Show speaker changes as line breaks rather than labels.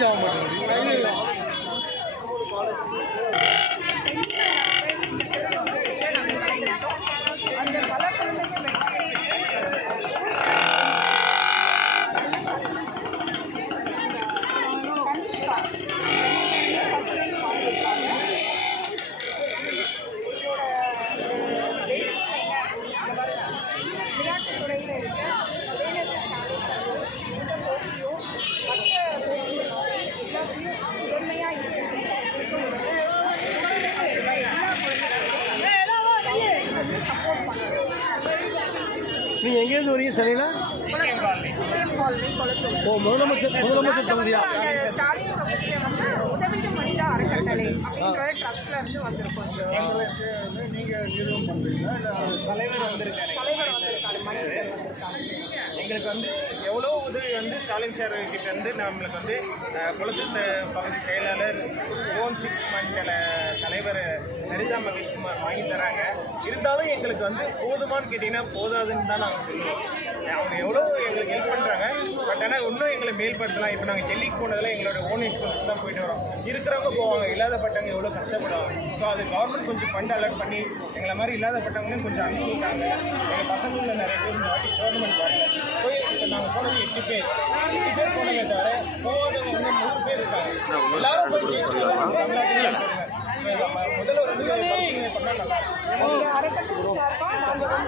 Reach ஆக மாட்டேங்குது
விளையாட்டுத் சப்போர்ட் பண்ணுறோம்
நீ எங்கேருந்து வரீங்க சரிங்களா ஓ முதலமைச்சர் முதலமைச்சர் தகுதியா
மனித அறக்கட்டளை ட்ரஸ்ட்ல இருந்து வந்திருக்கோம் சார்.
எங்களுக்கு நீங்கள் நிறுவனம் பண்ணுறீங்களா
தலைவர் வந்திருக்காரு
தலைவர் வந்திருக்காரு
எங்களுக்கு வந்து எவ்வளோ உதவி வந்து ஸ்டாலின் சார் கிட்ட இருந்து நம்மளுக்கு வந்து அஹ், பகுதி செயலாளர் ஓன் சிக்ஸ் மண்டல சரிதா மகேஷ்குமார் வாங்கி தராங்க. இருந்தாலும் எங்களுக்கு வந்து போதுமான்னு கேட்டிங்கன்னா போதாதுன்னு தான் நாங்கள் சொல்லுவோம் அவங்க எவ்வளோ எங்களுக்கு ஹெல்ப் பண்ணுறாங்க பட் ஆனால் இன்னும் எங்களை மேல்படுத்தலாம். இப்போ நாங்கள் டெல்லிக்கு போனதில் எங்களோட ஓன் எக்ஸ்பென்ஸ் தான் போயிட்டு வரோம். இருக்கிறவங்க போவாங்க. இல்லாதப்பட்டவங்க எவ்வளோ கஷ்டப்படுவாங்க. ஸோ அது கவர்மெண்ட் கொஞ்சம் ஃபண்ட் அலர்ட் பண்ணி எங்களை மாதிரி இல்லாதப்பட்டவங்களையும் கொஞ்சம் அனுப்பிச்சி விட்டாங்க. எங்கள் பசங்களில் நிறைய பேர் இந்த வாட்டி கவர்மெண்ட் வரல போய் நாங்கள் போனது எட்டு பேர். எட்டு பேர் போனதே தவிர போகாதவங்க வந்து நூறு பேர் இருக்காங்க. எல்லாரும் முதல்ல வந்து
అరకట్టు చేరక